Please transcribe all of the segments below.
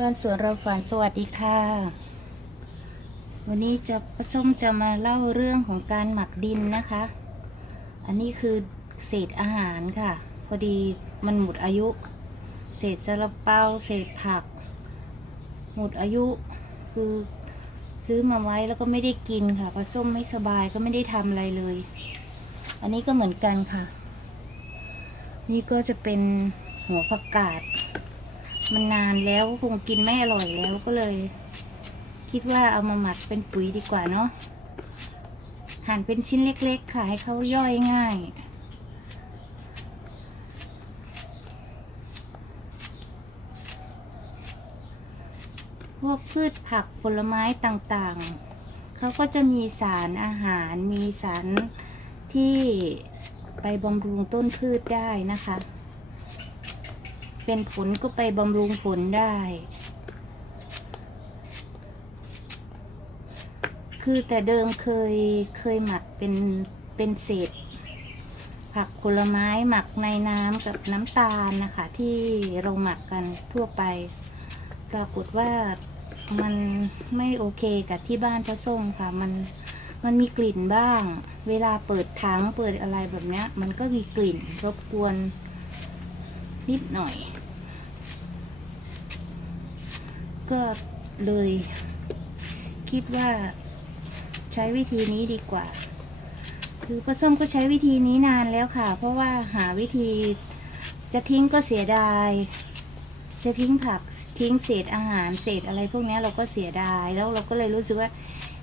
บ้านสวนเราฝันสวัสดีค่ะ วันนี้จะป้าส้มจะมาเล่าเรื่องของการหมักดินนะคะ อันนี้คือเศษอาหารค่ะ พอดีมันหมดอายุ เศษซาลาเปาเศษผัก หมดอายุคือซื้อมาไว้แล้วก็ไม่ได้กินค่ะป้าส้มไม่สบายก็ไม่ได้ทำอะไรเลย อันนี้ก็เหมือนกันค่ะ นี่ก็จะเป็นหัวผักกาด มันนานแล้วคงกินไม่อร่อยแล้วก็เลย คิดว่าเอามาหมักเป็นปุ๋ยดีกว่าเนาะหั่นเป็นชิ้นเล็กๆ ค่ะให้เขาย่อยง่ายพวกพืชผักผลไม้ต่างๆ เขาก็จะมีสารอาหาร มีสารที่ไปบำรุงต้นพืชได้นะคะ เป็นผลก็ไปบำรุงผลได้ คือแต่เดิมเคยเคยหมักเป็นเป็นเศษ ผักผลไม้หมักในน้ำกับน้ำตาลนะคะ ที่เราหมักกันทั่วไป ปรากฏว่ามันไม่โอเคกับที่บ้านเจ้าส้มค่ะ มันมันมีกลิ่นบ้าง เวลาเปิดถังเปิดอะไรแบบเนี้ย มันก็มีกลิ่นรบกวน นิดหน่อย ก็เลยคิดว่าใช้วิธีนี้ดีกว่า คือป้าส้มก็ใช้วิธีนี้นานแล้วค่ะ เพราะว่าหาวิธีจะทิ้งก็เสียดาย จะทิ้งผักทิ้งเศษอาหารเศษอะไรพวกนี้เราก็เสียดายแล้วเราก็เลยรู้สึกว่า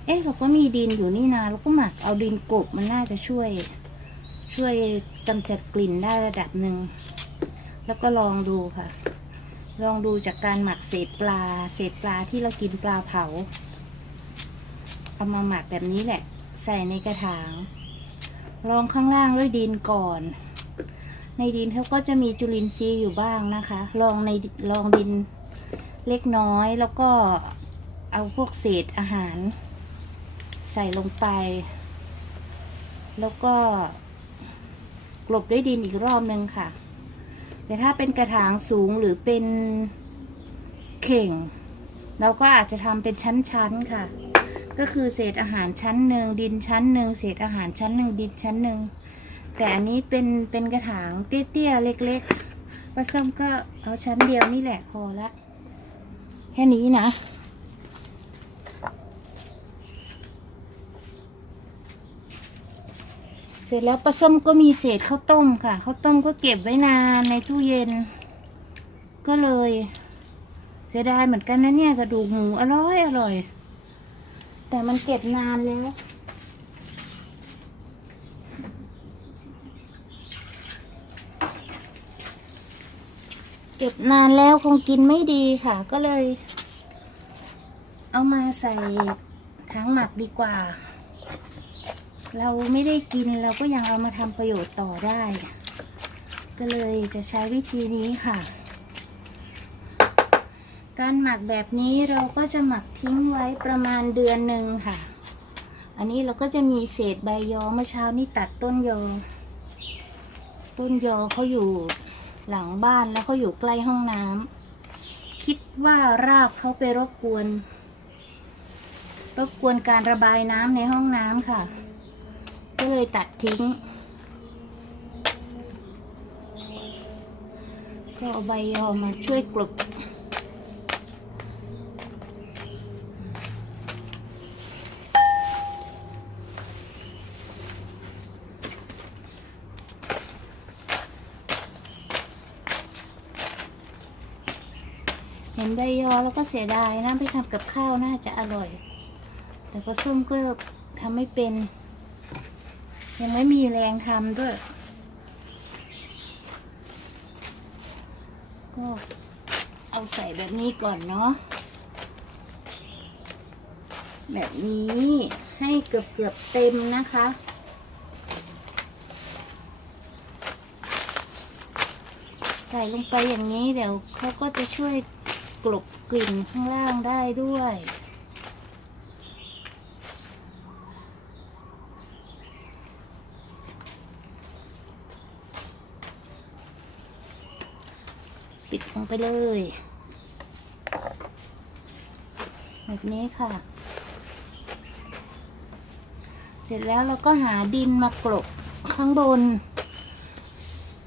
เอ๊ะเราก็มีดินอยู่นี่นาเราก็หมักเอาดินกบมันน่าจะช่วย ช่วยกำจัดกลิ่นได้ระดับหนึ่ง แล้วก็ลองดูค่ะ ลองดูจากการหมักเศษปลา เศษปลาที่เรากินปลาเผา เอามาหมักแบบนี้แหละ ใส่ในกระถางรองข้างล่างด้วยดินก่อน ในดินเขาก็จะมีจุลินทรีย์อยู่บ้างนะคะ ลองในลองดินเล็กน้อยแล้วก็เอาพวกเศษอาหาร ใส่ลงไป แล้วก็กลบด้วยดินอีกรอบนึงค่ะ แต่ถ้าเป็นกระถางสูงหรือเป็นเข่ง เราก็อาจจะทำเป็นชั้นๆค่ะ ก็คือเศษอาหารชั้นหนึ่งดินชั้นหนึ่งเศษอาหารชั้นหนึ่งดินชั้นหนึ่งแต่อันนี้เป็นเป็นกระถางเตี้ยๆเล็กๆป้าส้มก็เอาชั้นเดียวนี่แหละพอละแค่นี้นะ เสร็จแล้วปลาส้มก็มีเศษข้าวต้มค่ะข้าวต้มก็เก็บไว้นานในตู้เย็น ก็เลย เสียดายเหมือนกันนะเนี่ยกระดูกหมูอร่อยอร่อย แต่มันเก็บนานแล้วเก็บนานแล้วคงกินไม่ดีค่ะ ก็เลย เอามาใส่ถังหมักดีกว่า เราไม่ได้กินเราก็ยังเอามาทำประโยชน์ต่อได้ ก็เลยจะใช้วิธีนี้ค่ะ การหมักแบบนี้เราก็จะหมักทิ้งไว้ประมาณเดือนหนึ่งค่ะ อันนี้เราก็จะมีเศษใบยอเมื่อเช้านี่ตัดต้นยอ ต้นยอเขาอยู่หลังบ้านแล้วเขาอยู่ใกล้ห้องน้ำคิดว่ารากเขาไปรบกวนรบกวนการระบายน้ำในห้องน้ำค่ะ ก็เลยตัดทิ้ง ก็เอาใบยอมาช่วยกลบเห็นใบยอแล้วก็เสียดายนะไปทำกับข้าวน่าจะอร่อย แต่ก็ส้มก็ทำไม่เป็น ยังไม่มีแรงทำด้วย ก็เอาใส่แบบนี้ก่อนเนาะ แบบนี้ให้เกือบเกือบๆเต็มนะคะ ใส่ลงไปอย่างนี้เดี๋ยวเขาก็จะช่วยกลบกลิ่นข้างล่างได้ด้วย ปิดลงไปเลยแบบนี้ค่ะ เสร็จแล้วเราก็หาดินมากลบข้างบน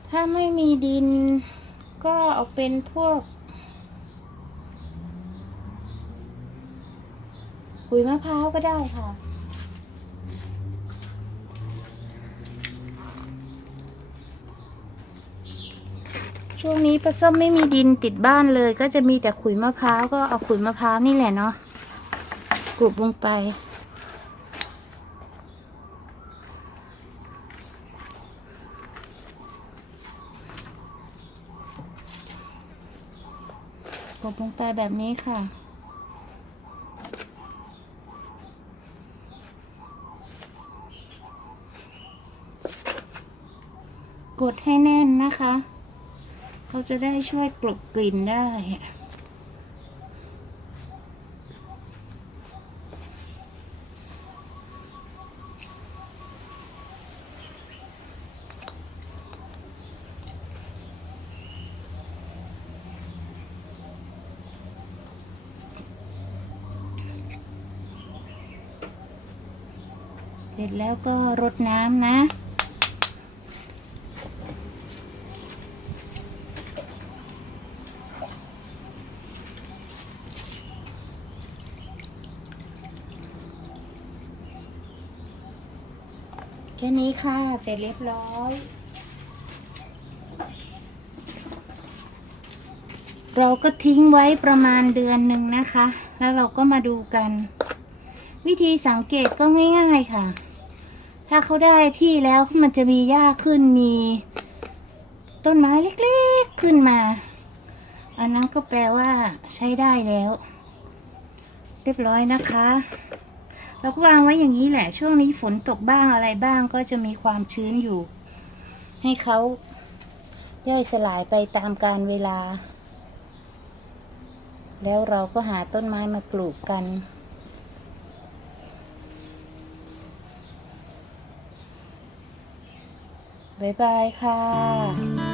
ถ้าไม่มีดินก็เอาเป็นพวกขุยมะพร้าวก็ได้ค่ะ ช่วงนี้ปลาส้มไม่มีดินติดบ้านเลย ก็จะมีแต่ขุยมะพร้าวก็เอาขุยมะพร้าวนี่แหละเนาะกรุบลงไปกดลงไปแบบนี้ค่ะกดให้แน่นนะคะ เขาจะได้ช่วยกลบกลิ่นได้เสร็จแล้วก็รดน้ำนะ ค่นี้ค่ะ เสร็จเรียบร้อย เราก็ทิ้งไว้ประมาณเดือนหนึ่งนะคะ แล้วเราก็มาดูกัน วิธีสังเกตก็ง่ายๆค่ะ ถ้าเขาได้ที่แล้วมันจะมีหญ้าขึ้นมีต้นไม้เล็กๆขึ้นมา อันนั้นก็แปลว่าใช้ได้แล้ว เรียบร้อยนะคะ เราก็วางไว้อย่างนี้แหละ ช่วงนี้ฝนตกบ้างอะไรบ้างก็จะมีความชื้นอยู่ ให้เขาย่อยสลายไปตามการเวลา แล้วเราก็หาต้นไม้มาปลูกกัน บ๊ายบายค่ะ